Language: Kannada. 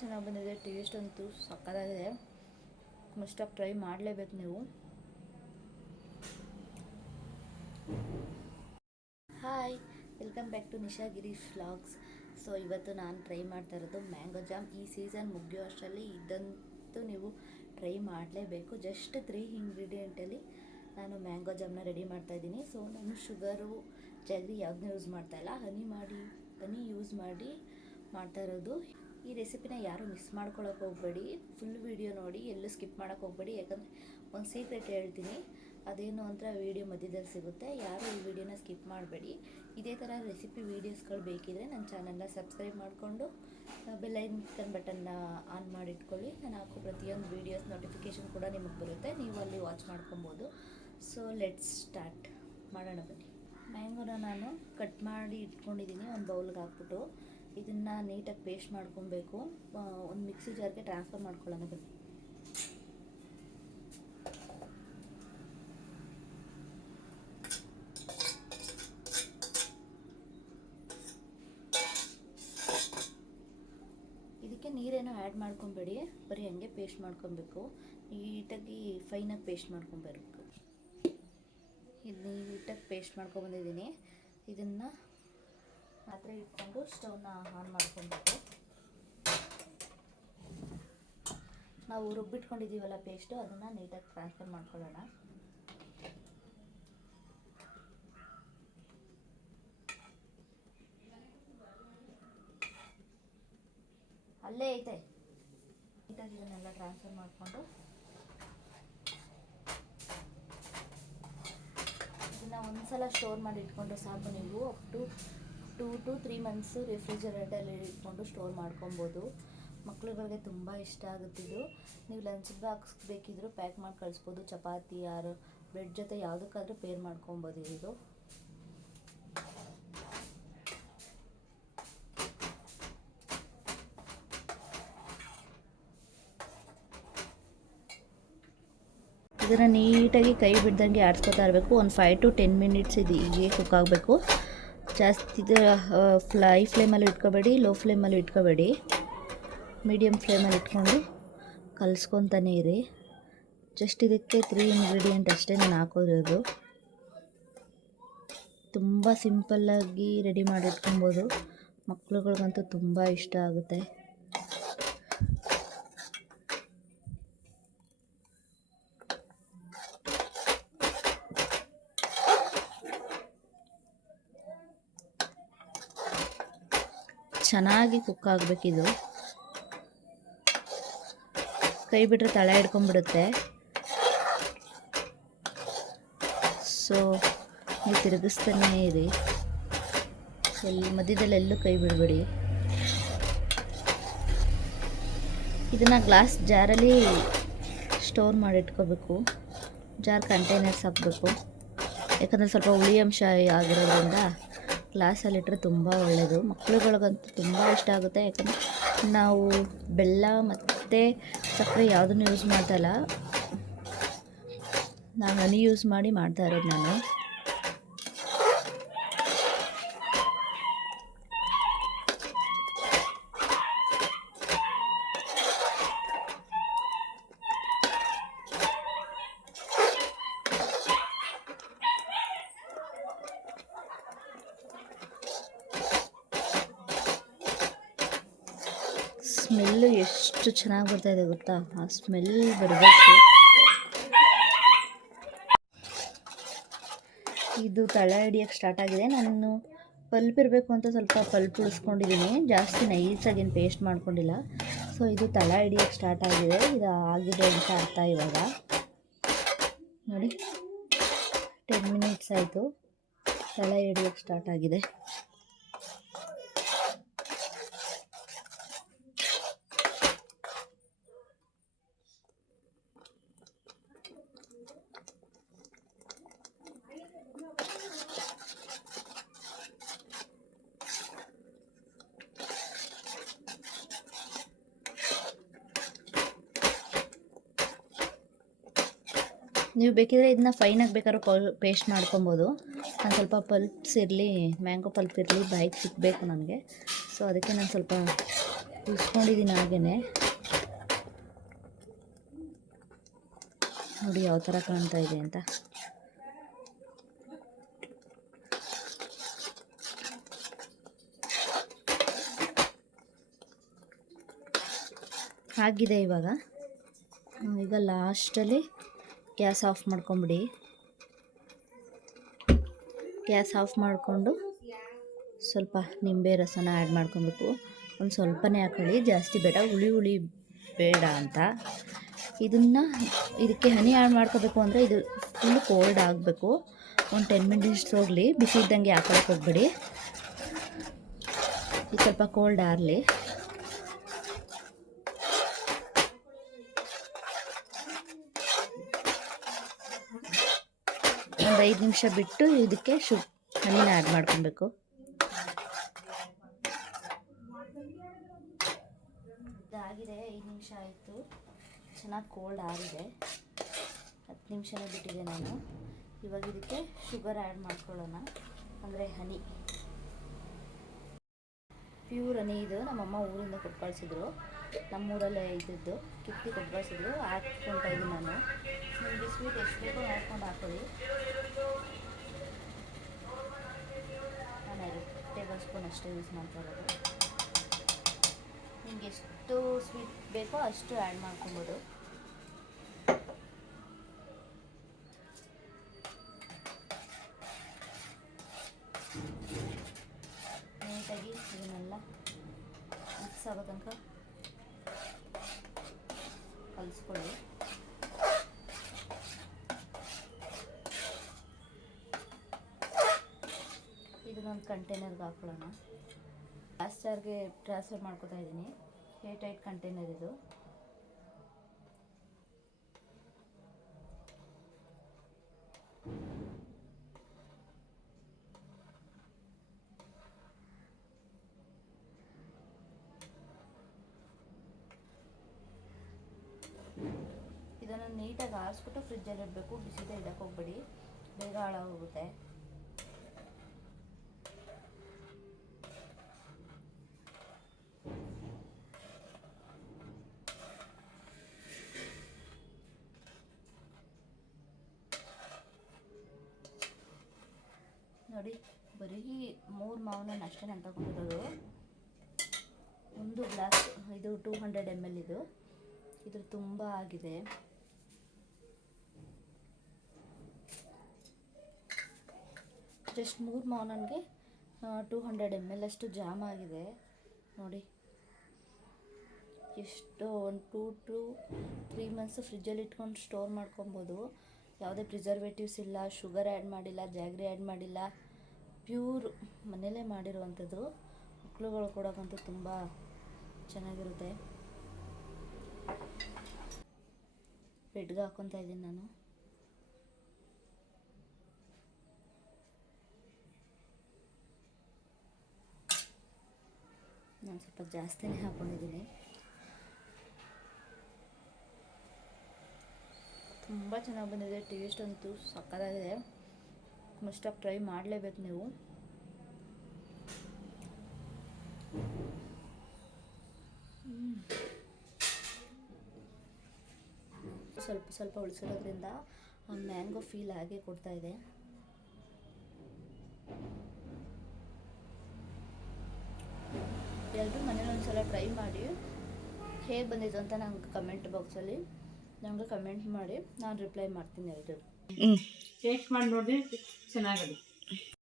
ಚೆನ್ನಾಗಿ ಬಂದಿದೆ. ಟೇಸ್ಟ್ ಅಂತೂ ಸಕ್ಕತ್ತಾಗಿದೆ. ಮಸ್ಟಾಗಿ ಟ್ರೈ ಮಾಡಲೇಬೇಕು ನೀವು. Hi, welcome back to Nisha Girish vlogs. So ಇವತ್ತು ನಾನು ಟ್ರೈ ಮಾಡ್ತಾ ಇರೋದು ಮ್ಯಾಂಗೋ ಜಾಮ್. ಈ ಸೀಸನ್ ಮುಗಿಯೋ ಅಷ್ಟರಲ್ಲಿ ಇದಂತೂ ನೀವು ಟ್ರೈ ಮಾಡಲೇಬೇಕು. ಜಸ್ಟ್ 3 ಇಂಗ್ರೀಡಿಯೆಂಟಲ್ಲಿ ನಾನು ಮ್ಯಾಂಗೋ ಜಾಮ್ನ ರೆಡಿ ಮಾಡ್ತಾಯಿದ್ದೀನಿ. ಸೊ ನಾನು ಶುಗರು, ಜಲ್ದಿ ಯಾವುದನ್ನೂ ಯೂಸ್ ಮಾಡ್ತಾಯಿಲ್ಲ, ಹನಿ ಯೂಸ್ ಮಾಡಿ ಮಾಡ್ತಾ ಇರೋದು. ಈ ರೆಸಿಪಿನ ಯಾರೂ ಮಿಸ್ ಮಾಡ್ಕೊಳ್ಳೋಕೆ ಹೋಗಬೇಡಿ. ಫುಲ್ ವೀಡಿಯೋ ನೋಡಿ, ಎಲ್ಲೂ ಸ್ಕಿಪ್ ಮಾಡೋಕ್ಕೆ ಹೋಗಬೇಡಿ. ಯಾಕಂದರೆ ಒಂದು ಸೀಕ್ರೆಟ್ ಹೇಳ್ತೀನಿ, ಅದೇನು ಅಂತ ವೀಡಿಯೋ ಮಧ್ಯದಲ್ಲಿ ಸಿಗುತ್ತೆ. ಯಾರು ಈ ವಿಡಿಯೋನ ಸ್ಕಿಪ್ ಮಾಡಬೇಡಿ. ಇದೇ ಥರ ರೆಸಿಪಿ ವೀಡಿಯೋಸ್ಗಳು ಬೇಕಿದ್ರೆ ನನ್ನ ಚಾನಲ್ನ ಸಬ್ಸ್ಕ್ರೈಬ್ ಮಾಡಿಕೊಂಡು ಬೆಲ್ ಐಕನ್ ಬಟನ್ನ ಆನ್ ಮಾಡಿಟ್ಕೊಳ್ಳಿ. ನಾನು ಹಾಕೋ ಪ್ರತಿಯೊಂದು ವೀಡಿಯೋಸ್ ನೋಟಿಫಿಕೇಷನ್ ಕೂಡ ನಿಮಗೆ ಬರುತ್ತೆ, ನೀವು ಅಲ್ಲಿ ವಾಚ್ ಮಾಡ್ಕೊಬೋದು. ಸೊ ಲೆಟ್ಸ್ ಸ್ಟಾರ್ಟ್ ಮಾಡೋಣ ಬನ್ನಿ. ಮ್ಯಾಂಗೋನ ನಾನು ಕಟ್ ಮಾಡಿ ಇಟ್ಕೊಂಡಿದ್ದೀನಿ ಒಂದು ಬೌಲ್ಗೆ ಹಾಕ್ಬಿಟ್ಟು. ಇದನ್ನು ನೀಟಾಗಿ ಪೇಸ್ಟ್ ಮಾಡ್ಕೊಬೇಕು. ಒಂದು ಮಿಕ್ಸಿ ಜಾರ್ಗೆ ಟ್ರಾನ್ಸ್ಫರ್ ಮಾಡ್ಕೊಳ್ಳೋಣ ಬನ್ನಿ. ಇದಕ್ಕೆ ನೀರೇನೋ ಆ್ಯಡ್ ಮಾಡ್ಕೊಬೇಡಿ, ಬರೀ ಹಂಗೆ ಪೇಸ್ಟ್ ಮಾಡ್ಕೊಬೇಕು. ನೀಟಾಗಿ ಫೈನಾಗಿ ಪೇಸ್ಟ್ ಮಾಡ್ಕೊಬೇಕು. ಇದು ನೀಟಾಗಿ ಪೇಸ್ಟ್ ಮಾಡ್ಕೊಬಂದಿದ್ದೀನಿ. ಇದನ್ನು ಪಾತ್ರೆ ಇಟ್ಕೊಂಡು ಸ್ಟವ್ನ ಆನ್ ಮಾಡ್ಕೊಬೇಕು. ನಾವು ರುಬ್ಬಿಟ್ಕೊಂಡಿದ್ದೀವಲ್ಲ ಪೇಸ್ಟು, ಅದನ್ನು ನೀಟಾಗಿ ಟ್ರಾನ್ಸ್ಫರ್ ಮಾಡ್ಕೊಳ್ಳೋಣ. ಅಲ್ಲೇ ಐತೆ. ನೀಟಾಗಿ ಇದನ್ನೆಲ್ಲ ಟ್ರಾನ್ಸ್ಫರ್ ಮಾಡಿಕೊಂಡು ಇದನ್ನು ಒಂದ್ಸಲ ಸ್ಟೋರ್ ಮಾಡಿ ಇಟ್ಕೊಂಡು ಸಾಕು. ನೀವು ಅಪ್ ಟು 2 to 3 ಮಂತ್ಸು ರೆಫ್ರಿಜರೇಟರಲ್ಲಿ ಇಟ್ಕೊಂಡು ಸ್ಟೋರ್ ಮಾಡ್ಕೊಬೋದು. ಮಕ್ಳುಗಳಿಗೆ ತುಂಬ ಇಷ್ಟ ಆಗುತ್ತಿದ್ದು. ನೀವು ಲಂಚ್ ಬಾಕ್ಸ್ ಬೇಕಿದ್ದರೂ ಪ್ಯಾಕ್ ಮಾಡಿ ಕಳಿಸ್ಬೋದು. ಚಪಾತಿ ಯಾರು ಬ್ರೆಡ್ ಜೊತೆ ಯಾವುದಕ್ಕಾದ್ರೂ ಪೇರ್ ಮಾಡ್ಕೊಬೋದು. ಇದು ಇದನ್ನು ನೀಟಾಗಿ ಕೈ ಬಿಡ್ದಂಗೆ ಆಡಿಸ್ಕೊತಾ ಇರಬೇಕು. ಒಂದು 5 to 10 ಮಿನಿಟ್ಸ್ ಇದು ಹೀಗೆ ಕುಕ್ ಆಗಬೇಕು. ಜಾಸ್ತಿ ಹೈ ಫ್ಲೇಮಲ್ಲಿ ಇಟ್ಕೋಬೇಡಿ, ಲೋ ಫ್ಲೇಮಲ್ಲಿ ಇಟ್ಕೋಬೇಡಿ, ಮೀಡಿಯಮ್ ಫ್ಲೇಮಲ್ಲಿ ಇಟ್ಕೊಂಡು ಕಲಿಸ್ಕೊತಾನೆ ಇರಿ. ಜಸ್ಟ್ ಇದಕ್ಕೆ 3 ಇಂಗ್ರೀಡಿಯೆಂಟ್ ಅಷ್ಟೇ ನಾನು ಹಾಕೋದಿರೋದು. ತುಂಬ ಸಿಂಪಲ್ಲಾಗಿ ರೆಡಿ ಮಾಡಿ ಇಟ್ಕೊಬೋದು. ಮಕ್ಳುಗಳಿಗಂತೂ ತುಂಬ ಇಷ್ಟ ಆಗುತ್ತೆ. ಚೆನ್ನಾಗಿ ಕುಕ್ ಆಗಬೇಕಿದು. ಕೈ ಬಿಟ್ಟರೆ ತಳ ಹಿಡ್ಕೊಂಡ್ಬಿಡುತ್ತೆ. ಸೊ ನೀವು ತಿರುಗಿಸ್ತಾನೇ ಇರಿ, ಮಧ್ಯದಲ್ಲಿ ಎಲ್ಲೂ ಕೈ ಬಿಡಬೇಡಿ. ಇದನ್ನು ಗ್ಲಾಸ್ ಜಾರಲ್ಲಿ ಸ್ಟೋರ್ ಮಾಡಿಟ್ಕೋಬೇಕು. ಜಾರ್ ಕಂಟೈನರ್ಸ್ ಹಾಕಬೇಕು. ಯಾಕಂದರೆ ಸ್ವಲ್ಪ ಹುಳಿ ಅಂಶ ಆಗಿರೋದ್ರಿಂದ ಗ್ಲಾಸಲ್ಲಿಟ್ಟರೆ ತುಂಬ ಒಳ್ಳೆಯದು. ಮಕ್ಳುಗಳಿಗಂತೂ ತುಂಬ ಇಷ್ಟ ಆಗುತ್ತೆ. ಯಾಕಂದರೆ ನಾವು ಬೆಲ್ಲ ಮತ್ತು ಸಕ್ಕರೆ ಯಾವುದನ್ನು ಯೂಸ್ ಮಾಡ್ತಾಯಿಲ್ಲ, ನಾನು ಹನಿ ಯೂಸ್ ಮಾಡಿ ಮಾಡ್ತಾ ಇರೋದು ನಾನು. ಸ್ಮೆಲ್ಲು ಎಷ್ಟು ಚೆನ್ನಾಗಿ ಬರ್ತಾಯಿದೆ ಗೊತ್ತಾ? ಆ ಸ್ಮೆಲ್ ಬರಬೇಕು. ಇದು ತಳ ಹಿಡಿಯೋಕ್ಕೆ ಸ್ಟಾರ್ಟ್ ಆಗಿದೆ. ನಾನು ಪಲ್ಪ್ ಇರಬೇಕು ಅಂತ ಸ್ವಲ್ಪ ಪಲ್ಪ್ ಉಳಿಸ್ಕೊಂಡಿದ್ದೀನಿ, ಜಾಸ್ತಿ ನೈಸಾಗೇನು ಪೇಸ್ಟ್ ಮಾಡ್ಕೊಂಡಿಲ್ಲ. ಸೊ ಇದು ತಳ ಹಿಡಿಯೋಕ್ಕೆ ಸ್ಟಾರ್ಟ್ ಆಗಿದೆ. ಇದು ಆಗಿದೆ ಅಂತ ಅರ್ಥ. ಇವಾಗ ನೋಡಿ 10 ಮಿನಿಟ್ಸ್ ಆಯಿತು, ತಳ ಹಿಡಿಯೋಕ್ಕೆ ಸ್ಟಾರ್ಟ್ ಆಗಿದೆ. ನೀವು ಬೇಕಿದ್ರೆ ಇದನ್ನ ಫೈನಾಗಿ ಬೇಕಾದ್ರೂ ಪೇಸ್ಟ್ ಮಾಡ್ಕೊಬೋದು. ನಾನು ಸ್ವಲ್ಪ ಪಲ್ಪ್ಸ್ ಇರಲಿ, ಮ್ಯಾಂಗೋ ಪಲ್ಪ್ ಇರಲಿ, ಬಾಯಿಗೆ ಸಿಗಬೇಕು ನನಗೆ. ಸೊ ಅದಕ್ಕೆ ನಾನು ಸ್ವಲ್ಪ ಇಸ್ಕೊಂಡಿದ್ದೀನಿ ಹಾಗೇ. ನೋಡಿ ಯಾವ ಥರ ಕಾಣ್ತಾ ಇದೆ ಅಂತ. ಆಗಿದೆ ಇವಾಗ. ಈಗ ಲಾಸ್ಟಲ್ಲಿ ಗ್ಯಾಸ್ ಆಫ್ ಮಾಡ್ಕೊಂಬಿಡಿ. ಗ್ಯಾಸ್ ಆಫ್ ಮಾಡಿಕೊಂಡು ಸ್ವಲ್ಪ ನಿಂಬೆ ರಸನ ಆ್ಯಡ್ ಮಾಡ್ಕೊಬೇಕು. ಒಂದು ಸ್ವಲ್ಪನೇ ಹಾಕೊಳ್ಳಿ, ಜಾಸ್ತಿ ಬೇಡ, ಹುಳಿ ಬೇಡ ಅಂತ. ಇದಕ್ಕೆ ಹನಿ ಆ್ಯಡ್ ಮಾಡ್ಕೋಬೇಕು ಅಂದರೆ ಇದು ಫುಲ್ ಕೋಲ್ಡ್ ಆಗಬೇಕು. ಒಂದು 10 ಮಿನಿಟ್ಸ್ ಹೋಗಲಿ, ಬಿಸಿ ಇದ್ದಂಗೆ ಹಾಕೊಳಕ್ಕೆ ಹೋಗ್ಬೇಡಿ. ಇದು ಸ್ವಲ್ಪ ಕೋಲ್ಡ್ ಆಗಲಿ. ಒಂದು 5 ನಿಮಿಷ ಬಿಟ್ಟು ಇದಕ್ಕೆ ಹನಿನ ಆ್ಯಡ್ ಮಾಡ್ಕೊಬೇಕು. ಇದಾಗಿದೆ, 5 ನಿಮಿಷ ಆಯಿತು. ಚೆನ್ನಾಗಿ ಕೋಲ್ಡ್ ಆಗಿದೆ. 10 ನಿಮಿಷನೇ ಬಿಟ್ಟಿದೆ ನಾನು. ಇವಾಗ ಇದಕ್ಕೆ ಶುಗರ್ ಆ್ಯಡ್ ಮಾಡ್ಕೊಳ್ಳೋಣ, ಅಂದರೆ ಹನಿ. ಪ್ಯೂರ್ ಹನಿ ಇದು. ನಮ್ಮಮ್ಮ ಊರಿಂದ ಕೊಟ್ಟು ಕಳಿಸಿದ್ರು, ನಮ್ಮೂರಲ್ಲೇ ಇದ್ದದ್ದು, ಕಿತ್ತಿ ಕೊಟ್ಟು ಕಳಿಸಿದ್ರು. ಹಾಕ್ಕೊಳ್ತಾ ಇದ್ದೀನಿ ನಾನು. ನಿಮಗೆ ಸ್ವೀಟ್ ಎಷ್ಟು ಬೇಕೋ ನೋಡ್ಕೊಂಡು ಹಾಕೊಳ್ಳಿ. ನಾನು 2 ಟೇಬಲ್ ಸ್ಪೂನ್ ಅಷ್ಟೇ ಯೂಸ್ ಮಾಡ್ತಾ ಇರೋದು. ನಿಮ್ಗೆ ಎಷ್ಟು ಸ್ವೀಟ್ ಬೇಕೋ ಅಷ್ಟು ಆ್ಯಡ್ ಮಾಡ್ಕೊಬೋದು. ನೀಟಾಗಿ ಇದನ್ನೆಲ್ಲ ಮಿಕ್ಸ್ ಆಗೋ ತನಕ ಕಲಿಸ್ಕೊಳ್ಳಿ. ಇದನ್ನೊಂದು ಕಂಟೈನರ್ಗೆ ಹಾಕೊಳ್ಳೋಣ. ಗ್ಯಾಸ್ ಜಾರ್ಗೆ ಟ್ರಾನ್ಸ್ಫರ್ ಮಾಡ್ಕೊತಾ ಇದ್ದೀನಿ. ಏರ್ಟೈಟ್ ಕಂಟೈನರ್ ಇದು. ಇದನ್ನು ನೀಟಾಗಿ ಆರಿಸ್ಬಿಟ್ಟು ಫ್ರಿಜ್ಜಲ್ಲಿ ಇಡಬೇಕು. ಬಿಸಿದೇ ಇಡಕ್ಕೆ ಹೋಗ್ಬೇಡಿ, ಬೇಗ ಹಾಳಾಗೋಗುತ್ತೆ. ನೋಡಿ, ಬರೀ 3 ಮಾವನ್ನ ಅಷ್ಟೇ ನಾನು ತಗೊಂಡಿರೋದು. ಒಂದು ಗ್ಲಾಸ್ ಇದು 200 ml ಇದು. ಇದು ತುಂಬ ಆಗಿದೆ. ಜಸ್ಟ್ 3 ಮಾವನಿಗೆ 200 ml ಅಷ್ಟು ಜಾಮ್ ಆಗಿದೆ. ನೋಡಿ ಎಷ್ಟು, ಒಂದು 2 to 3 ಮಂತ್ಸ್ ಫ್ರಿಜ್ಜಲ್ಲಿ ಇಟ್ಕೊಂಡು ಸ್ಟೋರ್ ಮಾಡ್ಕೊಬೋದು. ಯಾವುದೇ ಪ್ರಿಸರ್ವೇಟಿವ್ಸ್ ಇಲ್ಲ, ಶುಗರ್ ಆ್ಯಡ್ ಮಾಡಿಲ್ಲ, ಜಾಗ್ರಿ ಆ್ಯಡ್ ಮಾಡಿಲ್ಲ, ಪ್ಯೂರ್ ಮನೆಯಲ್ಲೇ ಮಾಡಿರುವಂಥದ್ದು. ಮಕ್ಕಳುಗಳು ಕೊಡೋಕ್ಕಂತೂ ತುಂಬ ಚೆನ್ನಾಗಿರುತ್ತೆ. ಬ್ರೆಡ್ಗೆ ಹಾಕ್ಕೊತಾ ಇದ್ದೀನಿ ನಾನು. ಸ್ವಲ್ಪ ಜಾಸ್ತಿನೇ ಹಾಕ್ಕೊಂಡಿದ್ದೀನಿ. ತುಂಬ ಚೆನ್ನಾಗಿ ಬಂದಿದೆ. ಟೇಸ್ಟ್ ಅಂತೂ ಸಕ್ಕತ್ತಾಗಿದೆ. ಮಸ್ಟಾಗಿ ಟ್ರೈ ಮಾಡಲೇಬೇಕು ನೀವು. ಸ್ವಲ್ಪ ಉಳಿಸಿರೋದ್ರಿಂದ ಮ್ಯಾಂಗೋ ಫೀಲ್ ಹಾಗೆ ಕೊಡ್ತಾ ಇದೆ. ಎಲ್ಲರೂ ಮನೇಲಿ ಒಂದ್ಸಲ ಟ್ರೈ ಮಾಡಿ ಹೇಗೆ ಬಂದಿದ್ದು ಅಂತ ನಂಗೆ ಕಮೆಂಟ್ ಬಾಕ್ಸಲ್ಲಿ ನನಗೆ ಕಮೆಂಟ್ ಮಾಡಿ, ನಾನು ರಿಪ್ಲೈ ಮಾಡ್ತೀನಿ. ಎಲ್ಲರೂ ಟೇಸ್ಟ್ ಮಾಡಿ ನೋಡಿ, ಚೆನ್ನಾಗಿದೆ.